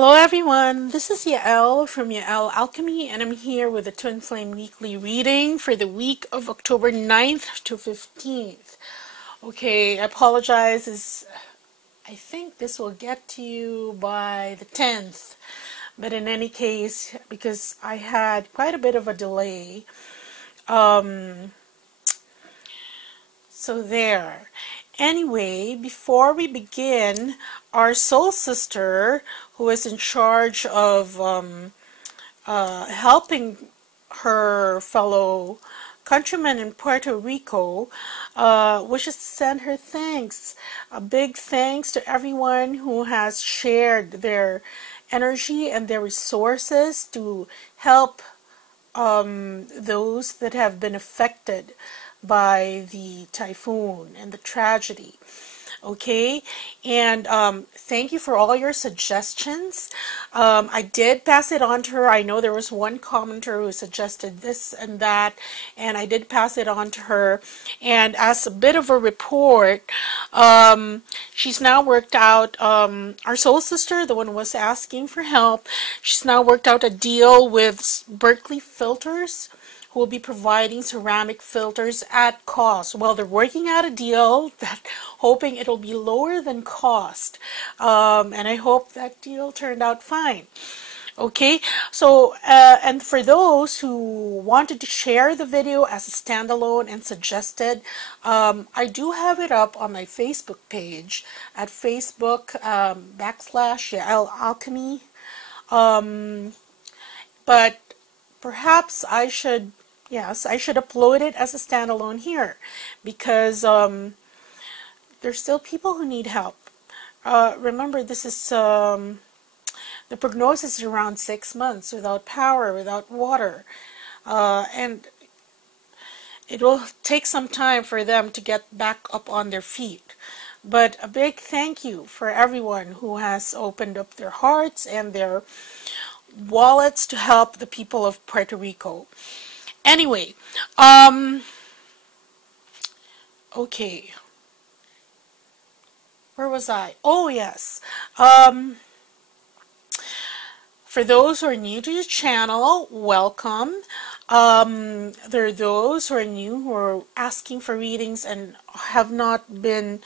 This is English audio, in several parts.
Hello everyone, this is Yael from Yael Alchemy, and I'm here with a Twin Flame Weekly reading for the week of October 9th to 15th. Okay, I apologize, I think this will get to you by the 10th, but in any case, because I had quite a bit of a delay, so there. Anyway, before we begin, our soul sister, who is in charge of helping her fellow countrymen in Puerto Rico, wishes to send her thanks. A big thanks to everyone who has shared their energy and their resources to help those that have been affected by the typhoon and the tragedy. Okay, and thank you for all your suggestions. I did pass it on to her. I know there was one commenter who suggested this and that, and I did pass it on to her. And as a bit of a report, she's now worked out, our soul sister, the one who was asking for help, she's now worked out a deal with Berkeley Filters, who will be providing ceramic filters at cost. Well, they're working out a deal that hoping it'll be lower than cost. And I hope that deal turned out fine. Okay, so, and for those who wanted to share the video as a standalone and suggested, I do have it up on my Facebook page at Facebook /Yael Alchemy. But perhaps I should, yes, I should upload it as a standalone here, because there's still people who need help. Remember, this is, the prognosis is around 6 months without power, without water, and it will take some time for them to get back up on their feet. But a big thank you for everyone who has opened up their hearts and their wallets to help the people of Puerto Rico. Anyway, okay, where was I? Oh yes, for those who are new to the channel, welcome. There are those who are new who are asking for readings and have not been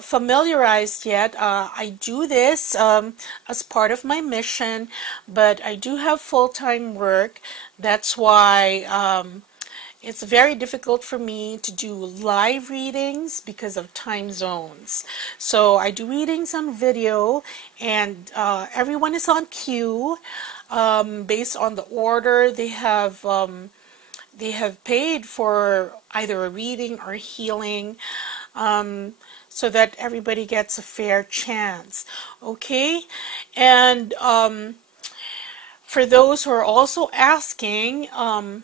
familiarized yet. I do this as part of my mission, but I do have full-time work. That's why it's very difficult for me to do live readings because of time zones. So I do readings on video, and everyone is on cue based on the order they have paid for either a reading or healing. So that everybody gets a fair chance. Okay, and for those who are also asking, how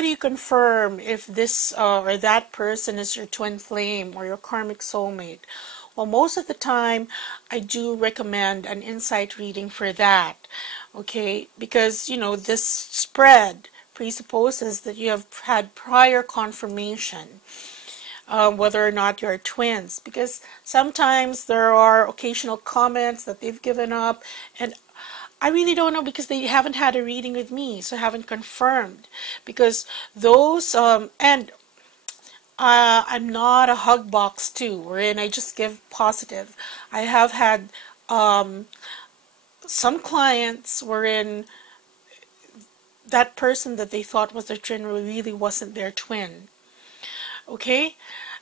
do you confirm if this or that person is your twin flame or your karmic soulmate? Well, most of the time I do recommend an insight reading for that. Okay, because you know, this spread presupposes that you have had prior confirmation. Whether or not you're twins, because sometimes there are occasional comments that they've given up, and I really don't know, because they haven't had a reading with me, so haven't confirmed, because those and I'm not a hug box too, wherein I just give positive. I have had some clients wherein that person that they thought was their twin really wasn't their twin. Okay,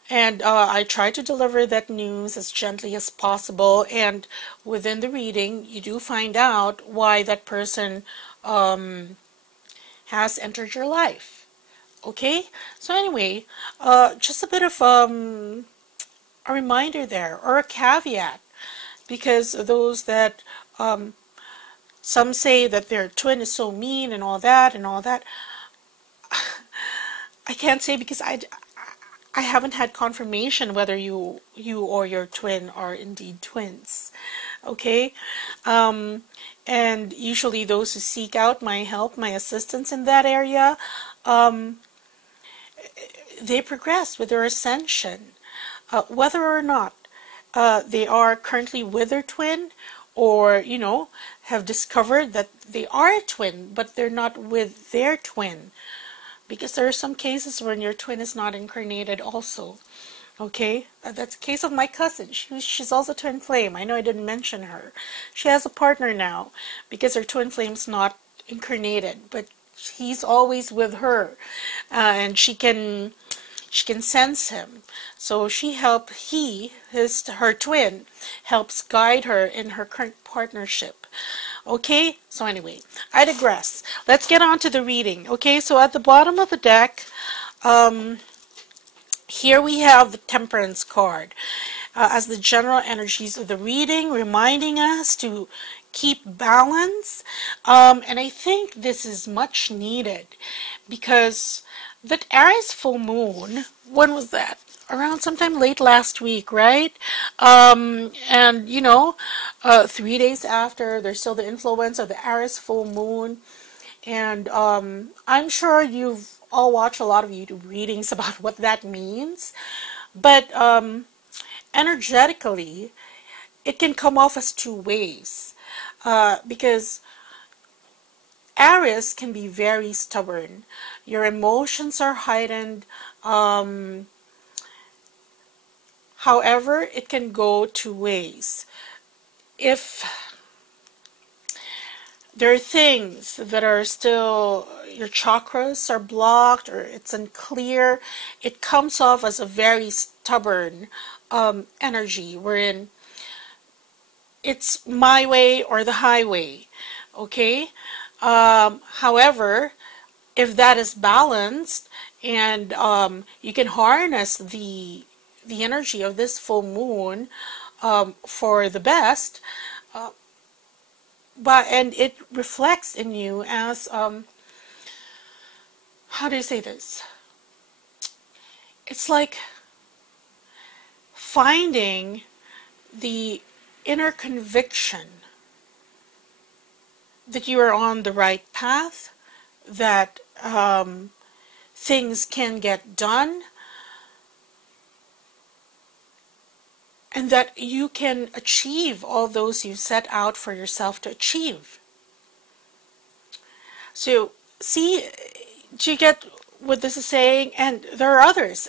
and I try to deliver that news as gently as possible, and within the reading you do find out why that person has entered your life. Okay, so anyway, just a bit of a reminder there, or a caveat, because those that some say that their twin is so mean and all that, I can't say, because I haven't had confirmation whether you or your twin are indeed twins. Okay, and usually those who seek out my help, my assistance in that area, they progress with their ascension, whether or not they are currently with their twin, or, you know, have discovered that they are a twin, but they're not with their twin. Because there are some cases when your twin is not incarnated also. Okay, that's the case of my cousin. She's also twin flame. I know I didn't mention her. She has a partner now because her twin flame's not incarnated, but he's always with her, and she can sense him. So her twin helps guide her in her current partnership. Okay, so anyway, I digress. Let's get on to the reading. Okay, so at the bottom of the deck, here we have the Temperance card as the general energies of the reading, reminding us to keep balance. And I think this is much needed because that Aries full moon, when was that? Around sometime late last week, right? And you know, 3 days after, there's still the influence of the Aries full moon. And I'm sure you've all watched a lot of YouTube readings about what that means. But energetically, it can come off as two ways. Because Aries can be very stubborn. Your emotions are heightened. However, it can go two ways. If there are things that are still, your chakras are blocked or it's unclear, it comes off as a very stubborn energy wherein it's my way or the highway. Okay? However, if that is balanced and you can harness the energy of this full moon for the best, and it reflects in you as how do you say this? It's like finding the inner conviction that you are on the right path, that things can get done, and that you can achieve all those you set out for yourself to achieve. So, see, do you get what this is saying? And there are others.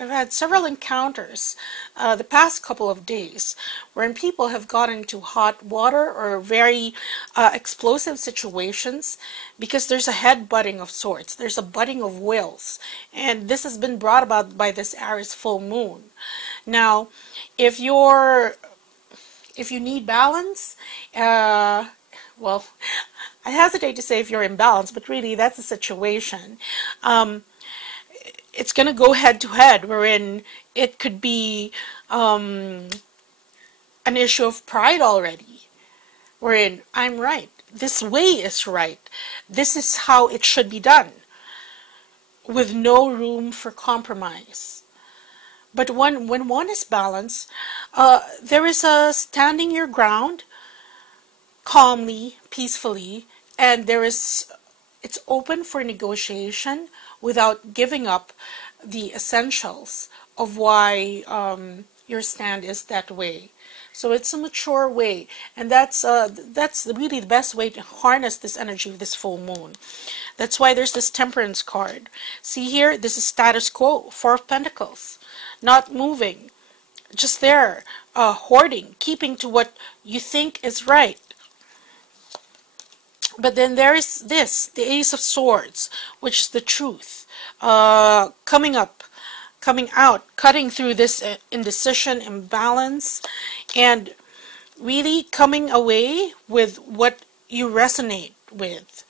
I've had several encounters the past couple of days wherein people have gotten into hot water or very explosive situations because there's a head butting of sorts. There's a butting of wills. And this has been brought about by this Aries full moon. Now, if you need balance, well, I hesitate to say if you're imbalanced, but really that's the situation. It's going to go head to head, wherein it could be an issue of pride already, wherein I'm right. This way is right. This is how it should be done, with no room for compromise. But when one is balanced, there is a standing your ground calmly, peacefully, and it's open for negotiation without giving up the essentials of why your stand is that way. So it's a mature way, and that's really the best way to harness this energy of this full moon. That's why there's this Temperance card. See here, this is status quo, Four of Pentacles. Not moving, just there, hoarding, keeping to what you think is right. But then there is this, the Ace of Swords, which is the truth, coming up, coming out, cutting through this indecision, imbalance, and really coming away with what you resonate with.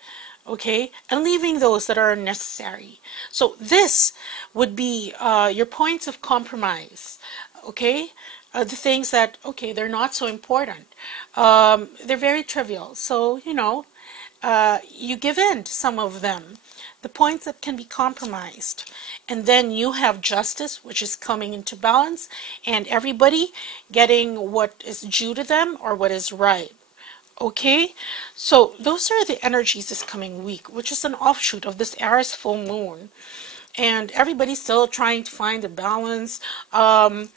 Okay, and leaving those that are unnecessary. So this would be your points of compromise. Okay, the things that, okay, they're not so important. They're very trivial. So, you know, you give in to some of them. The points that can be compromised. And then you have justice, which is coming into balance, and everybody getting what is due to them or what is right. Okay, so those are the energies this coming week, which is an offshoot of this Aries full moon, and everybody's still trying to find a balance, and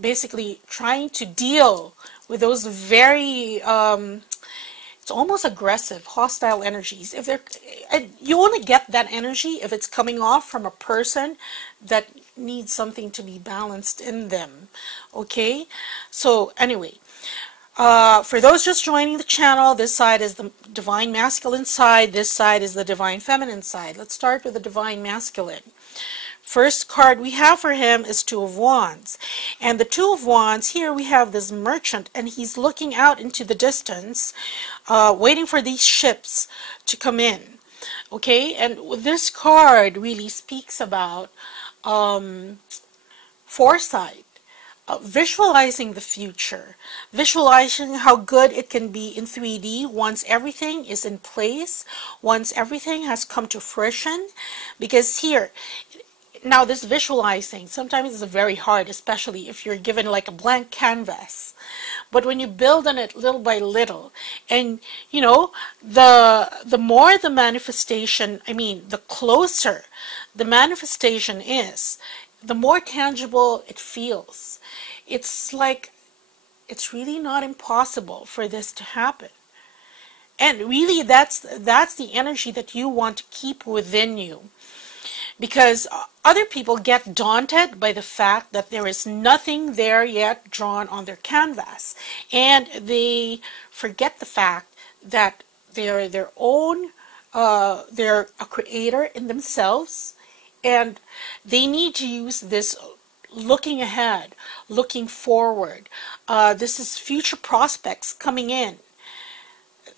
basically trying to deal with those very it's almost aggressive, hostile energies. If they're, you only get that energy if it's coming off from a person that needs something to be balanced in them. Okay, so anyway, for those just joining the channel, this side is the divine masculine side, this side is the divine feminine side. Let's start with the divine masculine. First card we have for him is Two of Wands. And the Two of Wands, here we have this merchant, and he's looking out into the distance, waiting for these ships to come in. Okay, and this card really speaks about foresight, visualizing the future, visualizing how good it can be in 3D once everything is in place, once everything has come to fruition. Because here, now this visualizing sometimes is very hard, especially if you're given like a blank canvas. But when you build on it little by little, and you know, the more the manifestation, I mean, the closer the manifestation is, the more tangible it feels. It's like, it's really not impossible for this to happen. And really that's the energy that you want to keep within you. Because other people get daunted by the fact that there is nothing there yet drawn on their canvas. And they forget the fact that they're their own, they're a creator in themselves. And they need to use this looking ahead, looking forward. This is future prospects coming in.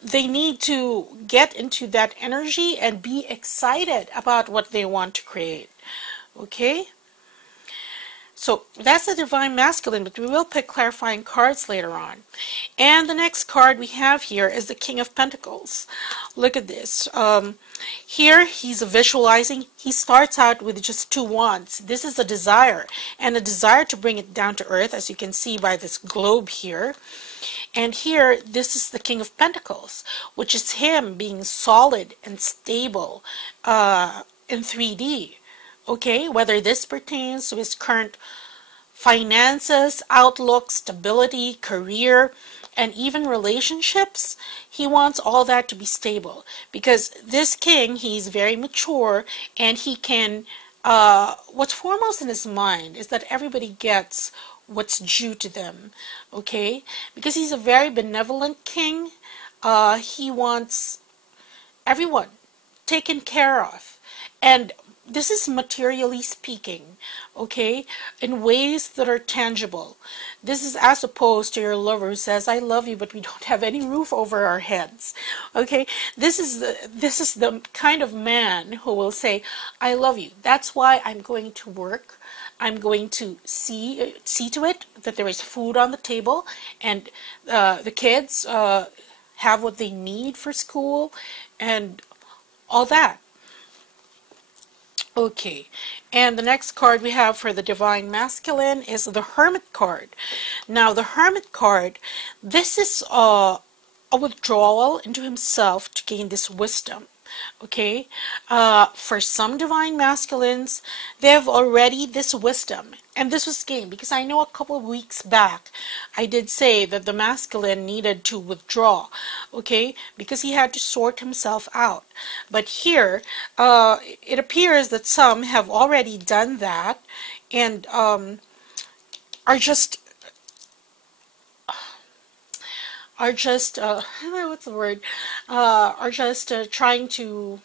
They need to get into that energy and be excited about what they want to create. Okay? So that's the divine masculine, but we will pick clarifying cards later on. And the next card we have here is the King of Pentacles. Look at this. Here he's visualizing. He starts out with just two wands. This is a desire, and a desire to bring it down to earth, as you can see by this globe here. And here, this is the King of Pentacles, which is him being solid and stable in 3D. Okay, whether this pertains to his current finances, outlook, stability, career, and even relationships, he wants all that to be stable. Because this king, he's very mature, and he can, what's foremost in his mind is that everybody gets what's due to them. Okay, because he's a very benevolent king. He wants everyone taken care of, and this is materially speaking, okay, in ways that are tangible. This is as opposed to your lover who says, I love you, but we don't have any roof over our heads. Okay, this is the kind of man who will say, I love you. That's why I'm going to work. I'm going to see to it that there is food on the table, and the kids have what they need for school and all that. Okay, and the next card we have for the divine masculine is the Hermit card. Now the Hermit card, this is a withdrawal into himself to gain this wisdom. Okay, for some divine masculines, they have already this wisdom, and this was gained because I know a couple of weeks back I did say that the masculine needed to withdraw, okay, because he had to sort himself out. But here it appears that some have already done that and are just what's the word, are just trying to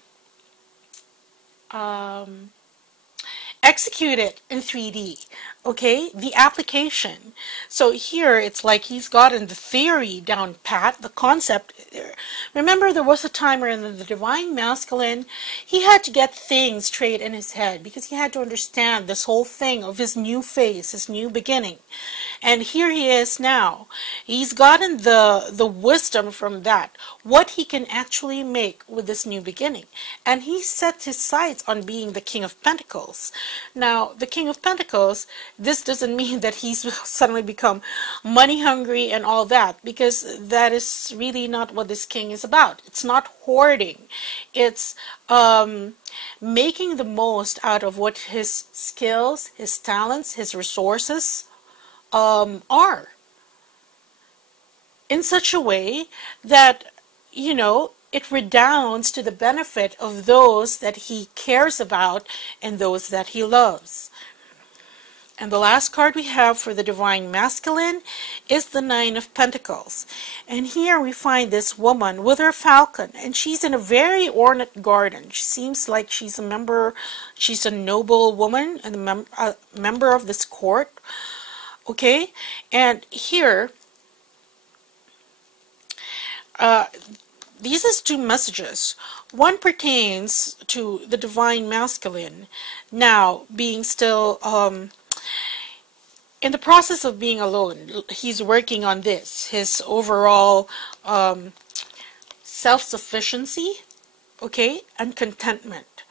execute it in 3D, okay, the application. So here it's like he's gotten the theory down pat, the concept. Remember, there was a time where in the divine masculine, he had to get things straight in his head because he had to understand this whole thing of his new phase, his new beginning. And here he is now. He's gotten the wisdom from that, what he can actually make with this new beginning. And he set his sights on being the King of Pentacles. Now, the King of Pentacles, this doesn't mean that he's suddenly become money hungry and all that, because that is really not what this king is about. It's not hoarding. It's making the most out of what his skills, his talents, his resources are, in such a way that, you know, it redounds to the benefit of those that he cares about and those that he loves. And the last card we have for the Divine Masculine is the Nine of Pentacles. And here we find this woman with her falcon, and she's in a very ornate garden. She seems like she's a member, she's a noble woman and a member of this court. Okay, and here, these are two messages. One pertains to the Divine Masculine, now being still in the process of being alone. He's working on this, his overall self-sufficiency, okay, and contentment.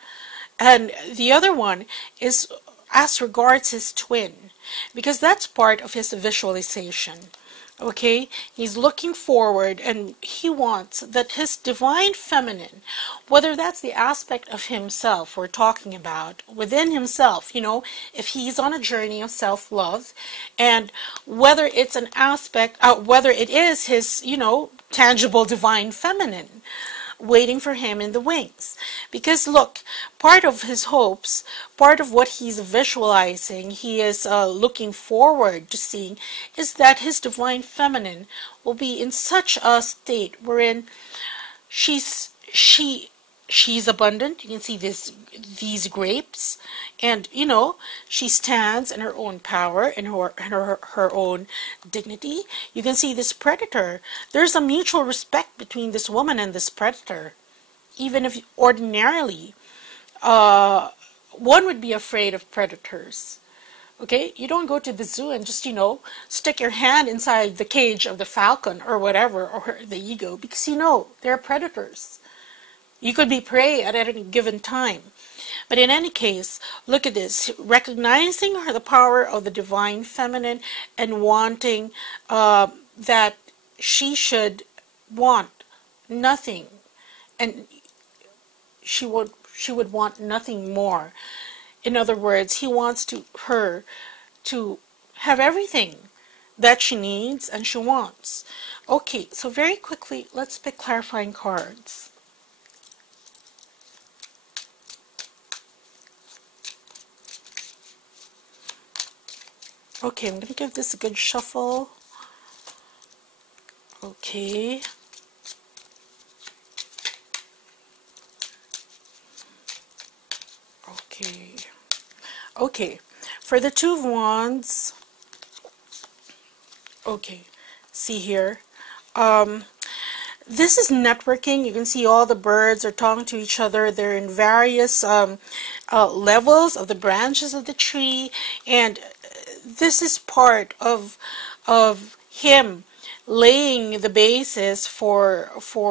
And the other one is as regards his twin, because that's part of his visualization. Okay, he's looking forward and he wants that his divine feminine, whether that's the aspect of himself we're talking about, within himself, you know, if he's on a journey of self-love, and whether it's an aspect, whether it is his, you know, tangible divine feminine waiting for him in the wings. Because look, part of his hopes, part of what he's visualizing, he is looking forward to seeing, is that his divine feminine will be in such a state wherein she's abundant. You can see these grapes, and you know, she stands in her own power and her own dignity. You can see this predator. There's a mutual respect between this woman and this predator, even if ordinarily one would be afraid of predators. Okay, you don't go to the zoo and just, you know, stick your hand inside the cage of the falcon or whatever, or the eagle, because you know they're predators. You could be prey at any given time. But in any case, look at this. Recognizing the power of the divine feminine and wanting that she should want nothing. And she would want nothing more. In other words, he wants her to have everything that she needs and she wants. Okay, so very quickly, let's pick clarifying cards. Okay, I'm going to give this a good shuffle. Okay. Okay. Okay. For the Two of Wands, okay, see here. This is networking. You can see all the birds are talking to each other. They're in various levels of the branches of the tree, and this is part of him laying the basis for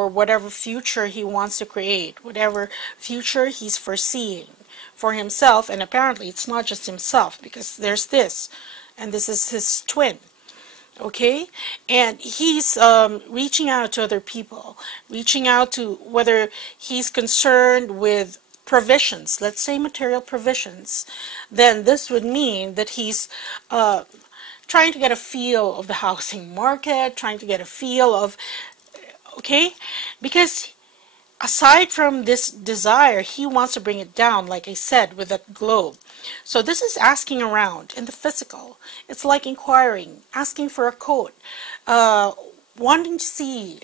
whatever future he wants to create, whatever future he's foreseeing for himself. And apparently it's not just himself, because there's this, and this is his twin. Okay, and he's reaching out to other people, reaching out to, whether he's concerned with provisions, let's say material provisions, then this would mean that he's trying to get a feel of the housing market, trying to get a feel of, okay, because aside from this desire, he wants to bring it down, like I said, with that globe. So this is asking around in the physical. It's like inquiring, asking for a quote, wanting to see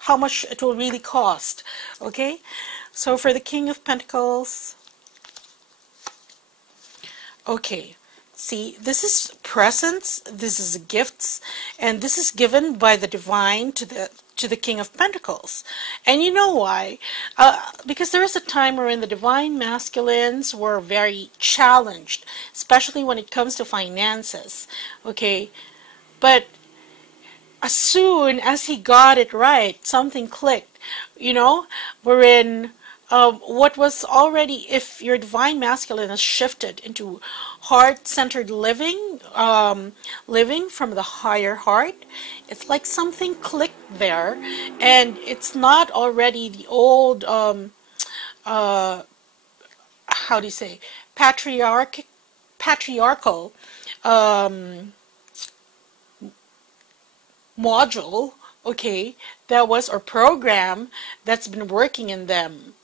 how much it will really cost. Okay, so for the King of Pentacles, okay, see, this is presents, this is gifts, and this is given by the divine to the King of Pentacles. And you know why? Because there is a time wherein the divine masculines were very challenged, especially when it comes to finances. Okay, but as soon as he got it right, something clicked, you know, wherein what was already, if your divine masculine has shifted into heart-centered living, living from the higher heart, it's like something clicked there, and it's not already the old, how do you say, patriarchal module, okay, that was, or program that's been working in them,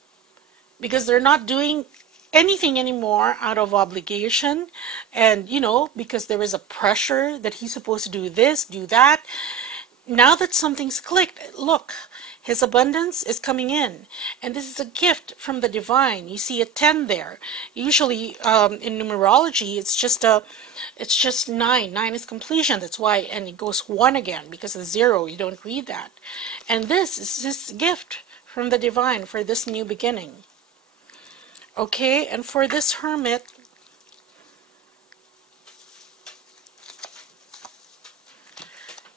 because they're not doing anything anymore out of obligation, and you know, because there is a pressure that he's supposed to do this, do that. Now that something's clicked, look, his abundance is coming in, and this is a gift from the divine. You see a 10 there. Usually in numerology it's just 9. 9 is completion. That's why, and it goes 1 again because of 0. You don't read that. And this is this gift from the divine for this new beginning. Okay, and for this hermit,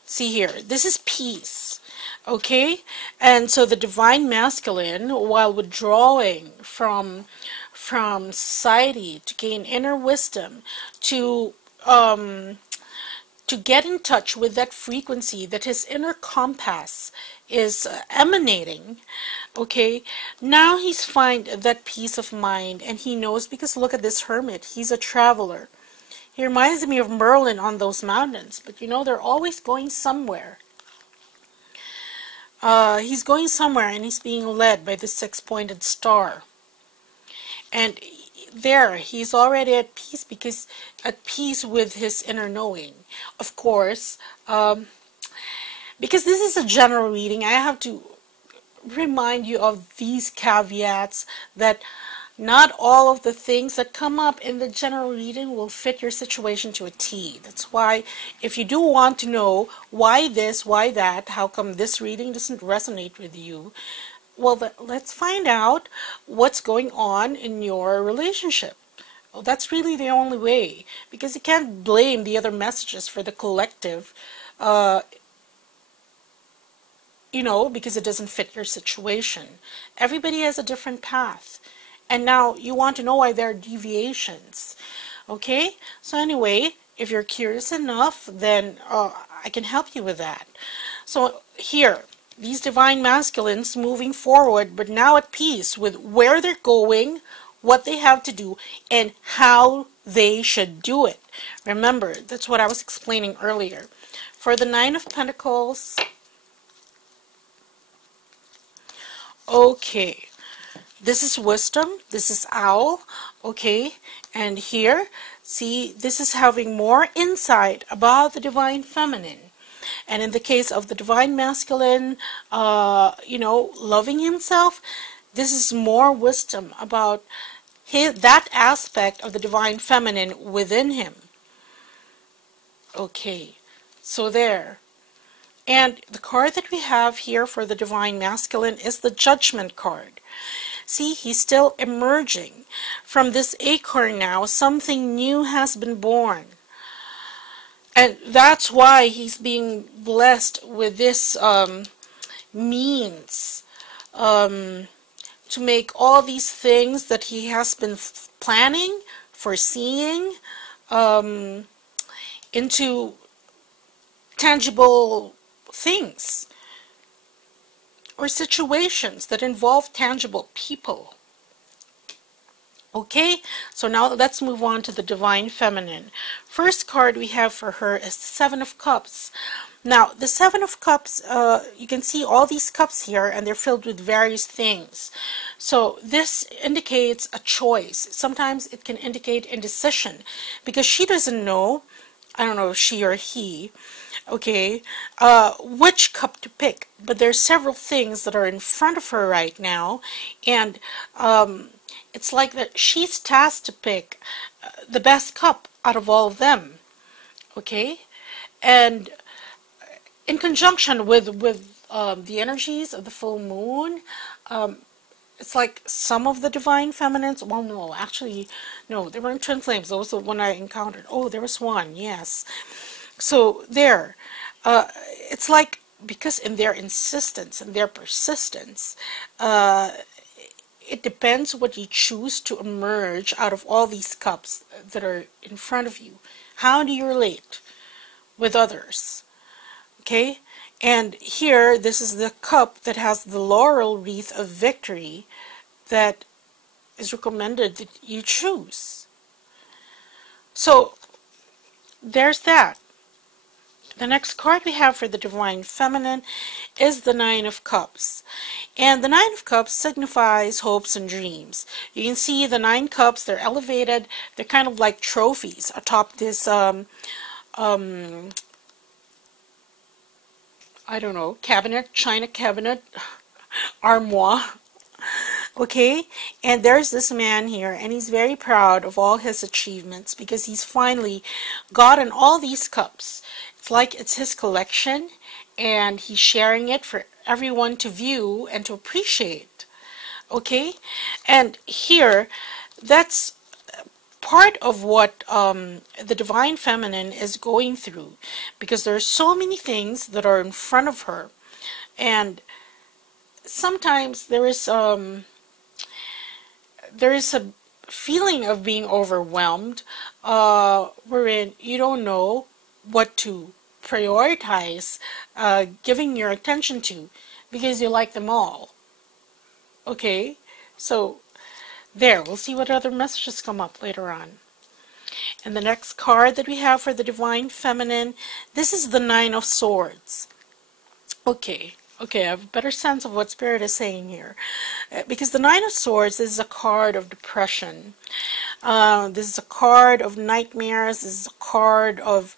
see here, this is peace. Okay, and so the divine masculine, while withdrawing from society to gain inner wisdom, to get in touch with that frequency that his inner compass is emanating, okay, now he's find that peace of mind, and he knows, because look at this hermit, he's a traveler. He reminds me of Merlin on those mountains, but you know, they're always going somewhere. He's going somewhere, and he's being led by the 6-pointed star. And there, he's already at peace, because at peace with his inner knowing. Of course, because this is a general reading, I have to remind you of these caveats, that not all of the things that come up in the general reading will fit your situation to a T. That's why, if you do want to know why this, why that, how come this reading doesn't resonate with you, well, let's find out what's going on in your relationship. Well, that's really the only way, because you can't blame the other messages for the collective, you know, because it doesn't fit your situation. Everybody has a different path. And now you want to know why there are deviations. Okay? So anyway, if you're curious enough, then I can help you with that. So here, these divine masculines moving forward, but now at peace with where they're going, what they have to do, and how they should do it. Remember, that's what I was explaining earlier. For the 9 of Pentacles, okay, this is wisdom, this is owl, okay, and here, see, this is having more insight about the divine feminine. And in the case of the divine masculine, you know, loving himself, this is more wisdom about that aspect of the divine feminine within him. Okay, so there. And the card that we have here for the divine masculine is the Judgment card. See, he's still emerging from this acorn now. Something new has been born. And that's why he's being blessed with this means to make all these things that he has been planning, foreseeing, into tangible things or situations that involve tangible people. Okay, so now let's move on to the divine feminine. First card we have for her is the 7 of Cups. Now, the 7 of Cups, you can see all these cups here, and they're filled with various things. So this indicates a choice. Sometimes it can indicate indecision, because she doesn't know, I don't know if she or he, okay, which cup to pick. But there's several things that are in front of her right now, and it's like that she's tasked to pick the best cup out of all of them, okay? And in conjunction with the energies of the full moon, it's like some of the divine feminines, well, no, actually, no, they weren't twin flames. Those were the one I encountered. Oh, there was one, yes. So there, it's like, because in their insistence and their persistence, it depends what you choose to emerge out of all these cups that are in front of you. How do you relate with others? Okay, and here, this is the cup that has the laurel wreath of victory that is recommended that you choose. So, there's that. The next card we have for the Divine Feminine is the Nine of Cups. And the Nine of Cups signifies hopes and dreams. You can see the 9 cups, they're elevated. They're kind of like trophies atop this, I don't know, cabinet, china cabinet, armoire. Okay, and there's this man here, and he's very proud of all his achievements because he's finally gotten all these cups. It's like it's his collection, and he's sharing it for everyone to view and to appreciate. Okay, and here, that's part of what the Divine Feminine is going through, because there's so many things that are in front of her, and sometimes there is a feeling of being overwhelmed, wherein you don't know what to prioritize giving your attention to, because you like them all. Okay, so there, we'll see what other messages come up later on. And the next card that we have for the Divine Feminine, this is the Nine of Swords. Okay, I have a better sense of what Spirit is saying here. Because the Nine of Swords is a card of depression. This is a card of nightmares. This is a card of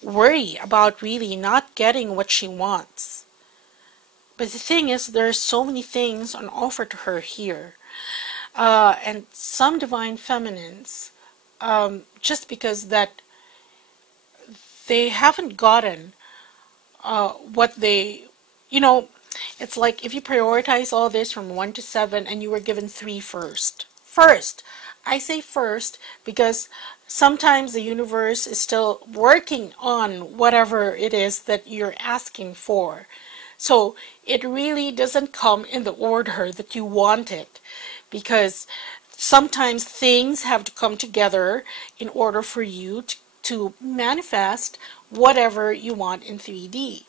worry about really not getting what she wants. But the thing is, there are so many things on offer to her here. And some Divine Feminines, just because that they haven't gotten what they, it's like if you prioritize all this from 1 to 7 and you were given 3 first. First, I say first because sometimes the universe is still working on whatever it is that you're asking for. So it really doesn't come in the order that you want it, because sometimes things have to come together in order for you to manifest whatever you want in 3D.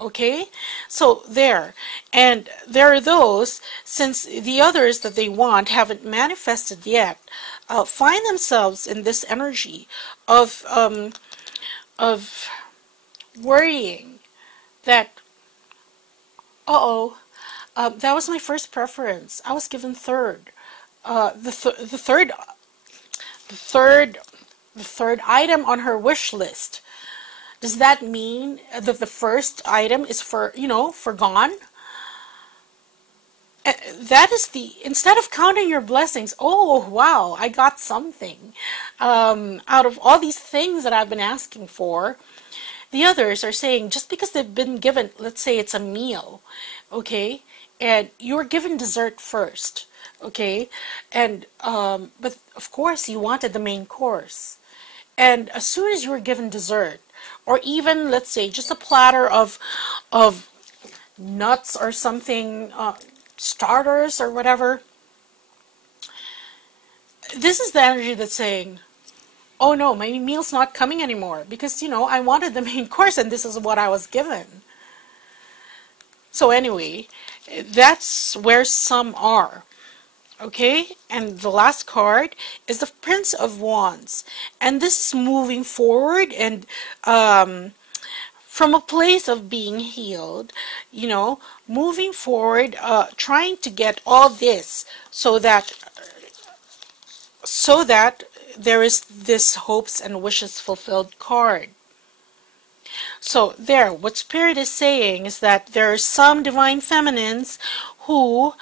Okay, so there, and there are those, since the others that they want haven't manifested yet, find themselves in this energy of worrying that, that was my first preference. I was given third. The third item on her wish list. Does that mean that the first item is forgone? That is instead of counting your blessings, oh wow, I got something out of all these things that I've been asking for. The others are saying, just because they've been given, let's say it's a meal, okay, and you were given dessert first, okay, and but of course you wanted the main course, and as soon as you were given dessert, or even let's say just a platter of nuts or something, starters or whatever, this is the energy that's saying, oh no, my meal's not coming anymore, because I wanted the main course and this is what I was given. So anyway, that's where some are. Okay, and the last card is the Prince of Wands, and this is moving forward and from a place of being healed, moving forward, trying to get all this so that there is this hopes and wishes fulfilled card. So there, what Spirit is saying is that there are some Divine Feminines who,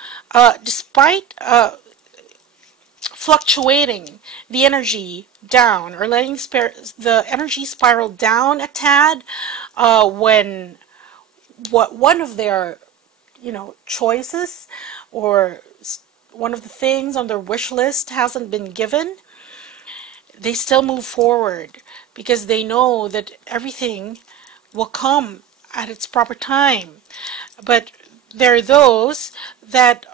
despite fluctuating the energy down or letting the energy spiral down a tad, when one of their choices or one of the things on their wish list hasn't been given, they still move forward because they know that everything will come at its proper time. But there are those that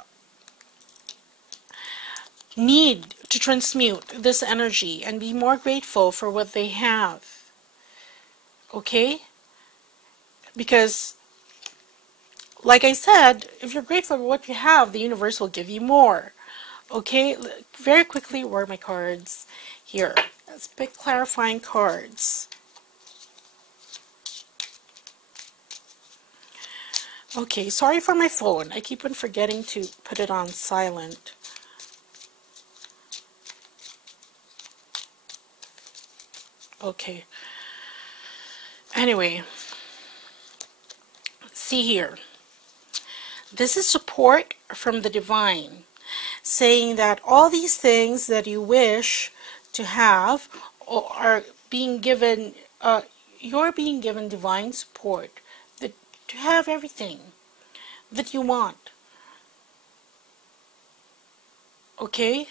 need to transmute this energy and be more grateful for what they have. Okay? Because, like I said, if you're grateful for what you have, the universe will give you more. Okay? Very quickly, where are my cards? Here. Let's pick clarifying cards. Okay, sorry for my phone. I keep on forgetting to put it on silent. Okay. Anyway, see here. This is support from the divine, saying that all these things that you wish to have are being given, you're being given divine support to have everything that you want. Okay?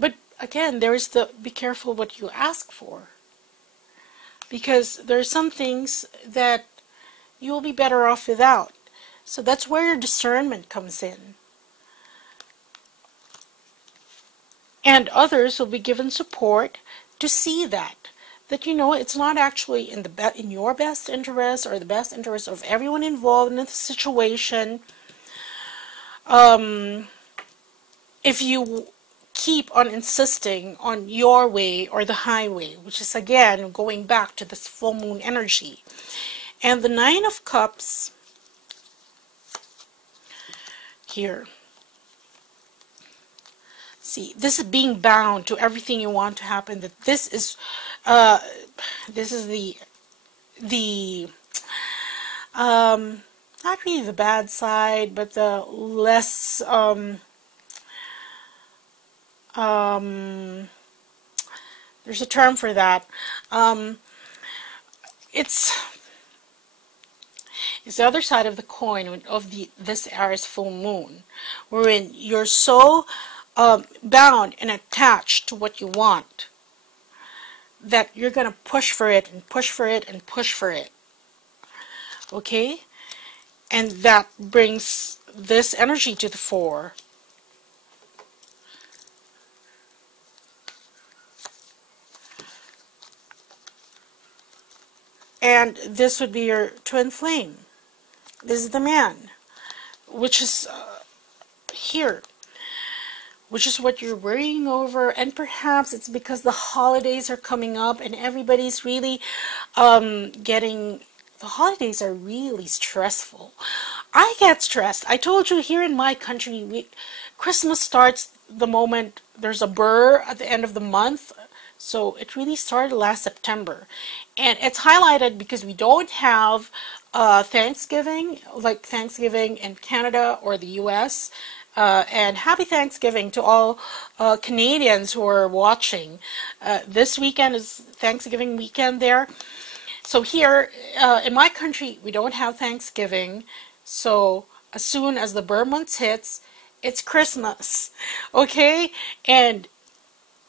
But again, there is the be careful what you ask for. Because there are some things that you will be better off without. So that's where your discernment comes in. And others will be given support to see that you know it's not actually in your best interest or the best interest of everyone involved in the situation. If you keep on insisting on your way or the highway, which is again going back to this full moon energy. And the Nine of Cups here. See, this is being bound to everything you want to happen. That this is the not really the bad side, but the less there's a term for that. It's the other side of the coin of this Aries full moon, wherein you're so bound and attached to what you want that you're going to push for it and push for it and push for it. Okay? And that brings this energy to the fore. And this would be your twin flame. This is the man, which is here, which is what you're worrying over. And perhaps it's because the holidays are coming up and everybody's really the holidays are really stressful. I get stressed. I told you here in my country, Christmas starts the moment there's a burr at the end of the month. So it really started last September. And it's highlighted because we don't have Thanksgiving, like Thanksgiving in Canada or the US. And happy Thanksgiving to all Canadians who are watching. This weekend is Thanksgiving weekend there. So here in my country, we don't have Thanksgiving. So as soon as the burr month hits, it's Christmas. Okay? And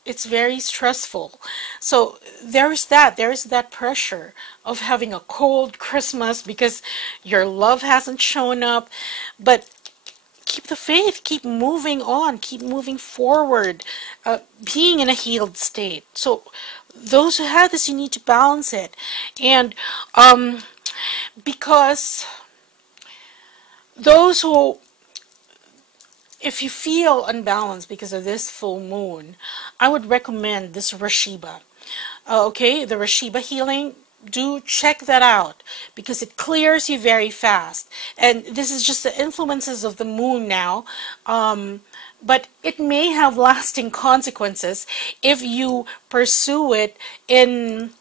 it's very stressful. So there's that pressure of having a cold Christmas because your love hasn't shown up. But keep the faith, keep moving on, keep moving forward, being in a healed state. So those who have this, you need to balance it. And because those who, if you feel unbalanced because of this full moon, I would recommend this RASHEEBA. Okay, the RASHEEBA healing, do check that out because it clears you very fast. And this is just the influences of the moon now. But it may have lasting consequences if you pursue it in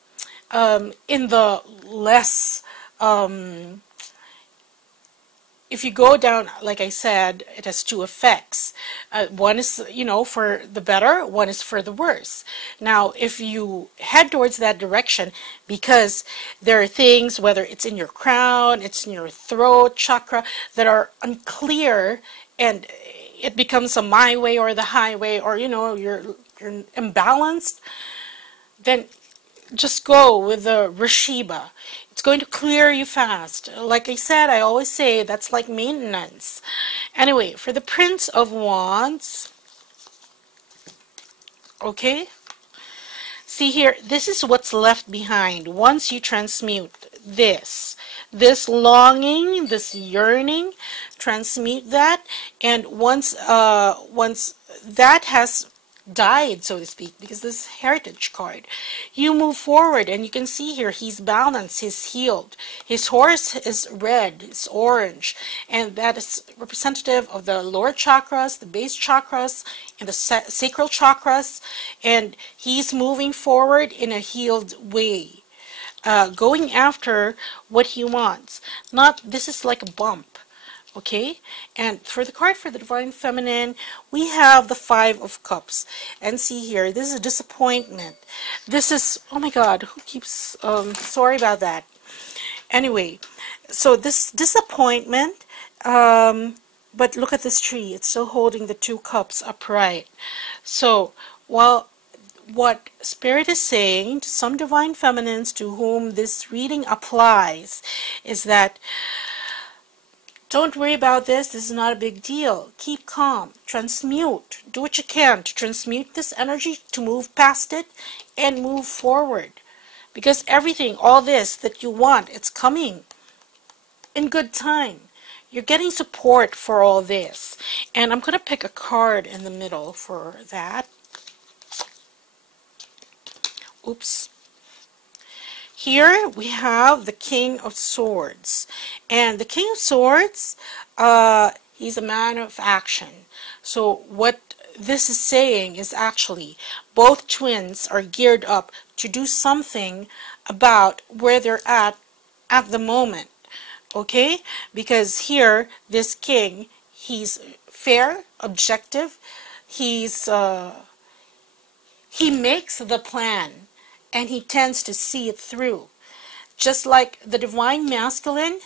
the less... if you go down, like I said, it has two effects. One is, you know, for the better, one is for the worse. Now, if you head towards that direction, because there are things, whether it's in your crown, it's in your throat chakra, that are unclear, and it becomes a my way or the highway, or, you know, you're imbalanced, then just go with the RASHEEBA. It's going to clear you fast. Like I said, I always say that's like maintenance. Anyway, for the Prince of Wands, okay, see here, this is what's left behind once you transmute this longing, this yearning, transmute that, and once that has died, so to speak, because this heritage card. You move forward, and you can see here he's balanced, he's healed. His horse is red, it's orange, and that is representative of the lower chakras, the base chakras, and the sacral chakras, and he's moving forward in a healed way, going after what he wants. Not, this is like a bump. Okay, and for the card for the Divine Feminine, we have the Five of Cups. And see here, this is a disappointment. This is, oh my God, who keeps, sorry about that. Anyway, so this disappointment, but look at this tree. It's still holding the two cups upright. So, while what Spirit is saying to some Divine Feminines to whom this reading applies is that don't worry about this. This is not a big deal. Keep calm. Transmute. Do what you can to transmute this energy, to move past it and move forward. Because everything, all this that you want, it's coming in good time. You're getting support for all this. And I'm going to pick a card in the middle for that. Oops. Here we have the King of Swords, and the King of Swords, he's a man of action. So what this is saying is actually both twins are geared up to do something about where they're at the moment. Okay, because here this king, he's fair, objective, he makes the plan. And he tends to see it through. Just like the Divine Masculine,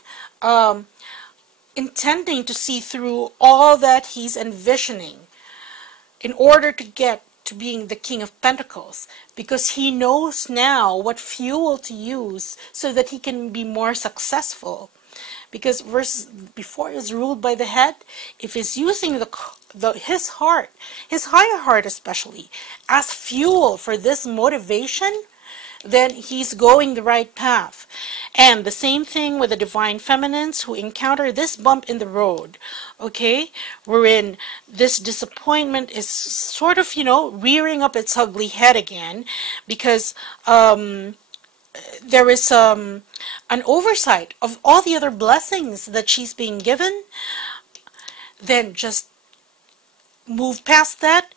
intending to see through all that he's envisioning in order to get to being the King of Pentacles. Because he knows now what fuel to use so that he can be more successful. Because versus before is ruled by the head, if he's using his heart, his higher heart especially, as fuel for this motivation, then he's going the right path. And the same thing with the Divine Feminines who encounter this bump in the road, okay, wherein this disappointment is sort of, you know, rearing up its ugly head again, because there is an oversight of all the other blessings that she's being given. Then just move past that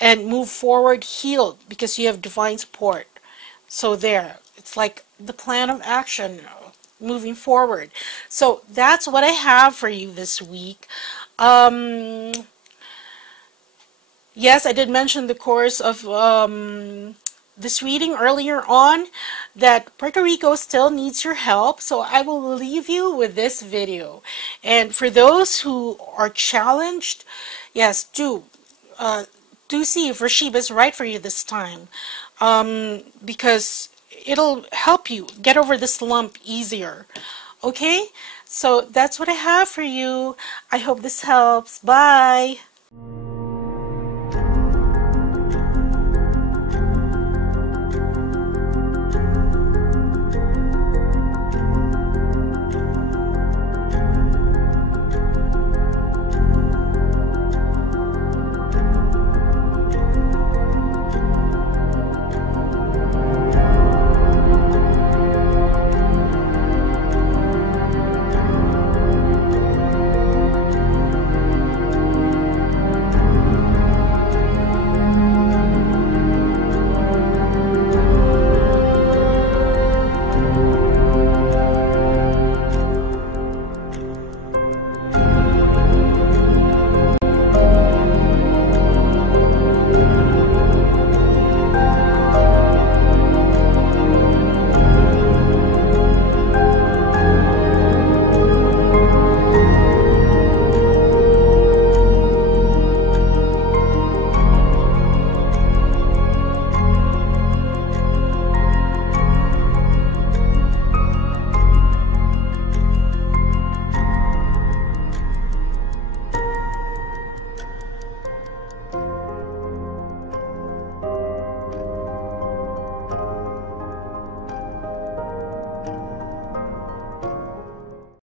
and move forward healed, because you have divine support. So there, it's like the plan of action moving forward. So that's what I have for you this week. Yes, I did mention the course of this reading earlier on, that Puerto Rico still needs your help. So I will leave you with this video. And for those who are challenged, yes, do see if RASHEEBA is right for you this time. Because it'll help you get over this lump easier. Okay? So that's what I have for you. I hope this helps. Bye.